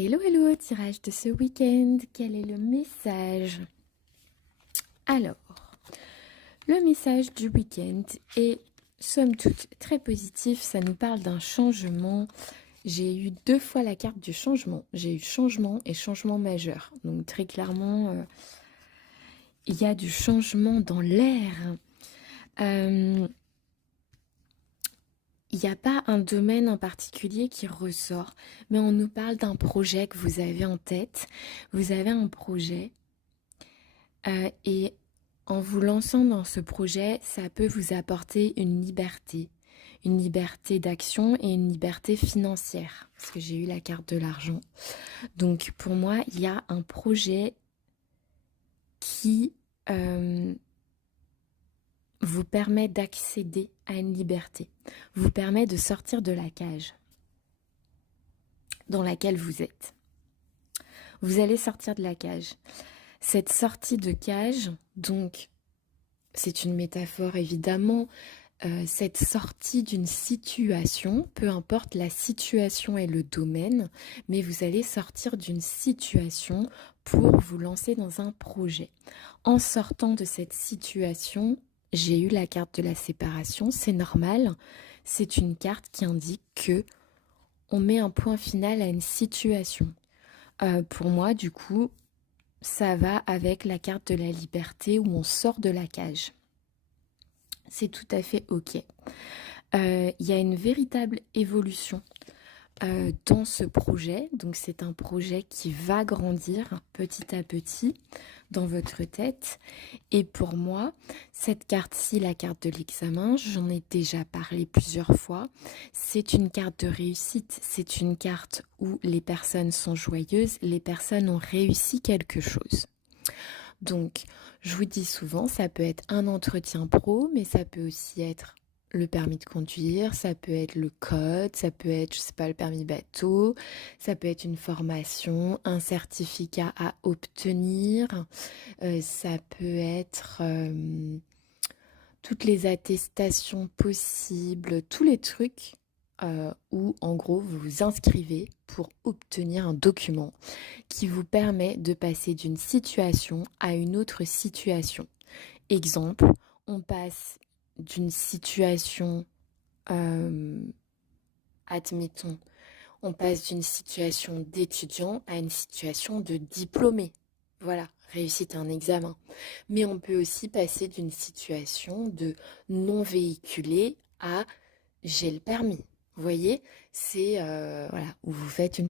Hello, hello, tirage de ce week-end. Quel est le message? Alors, le message du week-end est somme toute très positif. Ça nous parle d'un changement. J'ai eu 2 fois la carte du changement. J'ai eu changement et changement majeur. Donc très clairement, il y a du changement dans l'air. Il n'y a pas un domaine en particulier qui ressort, mais on nous parle d'un projet que vous avez en tête. Vous avez un projet et en vous lançant dans ce projet, ça peut vous apporter une liberté d'action et une liberté financière, parce que j'ai eu la carte de l'argent. Donc pour moi, il y a un projet qui vous permet d'accéder à une liberté, vous permet de sortir de la cage dans laquelle vous êtes. Vous allez sortir de la cage. Cette sortie de cage, donc, c'est une métaphore évidemment, cette sortie d'une situation, peu importe la situation et le domaine, mais vous allez sortir d'une situation pour vous lancer dans un projet. En sortant de cette situation, j'ai eu la carte de la séparation, c'est normal, c'est une carte qui indique que on met un point final à une situation. Pour moi, du coup, ça va avec la carte de la liberté où on sort de la cage. C'est tout à fait OK. Il y a une véritable évolution dans ce projet. Donc c'est un projet qui va grandir petit à petit dans votre tête. Et pour moi, cette carte-ci, la carte de l'examen, j'en ai déjà parlé plusieurs fois, c'est une carte de réussite. C'est une carte où les personnes sont joyeuses, les personnes ont réussi quelque chose. Donc, je vous dis souvent, ça peut être un entretien pro, mais ça peut aussi être le permis de conduire, ça peut être le code, ça peut être, je sais pas, le permis bateau, ça peut être une formation, un certificat à obtenir, ça peut être toutes les attestations possibles, tous les trucs où en gros vous vous inscrivez pour obtenir un document qui vous permet de passer d'une situation à une autre situation. Exemple, on passe d'une situation, admettons, on passe d'une situation d'étudiant à une situation de diplômé. Voilà, réussite à un examen. Mais on peut aussi passer d'une situation de non véhiculé à j'ai le permis. Vous voyez, c'est voilà, où vous faites une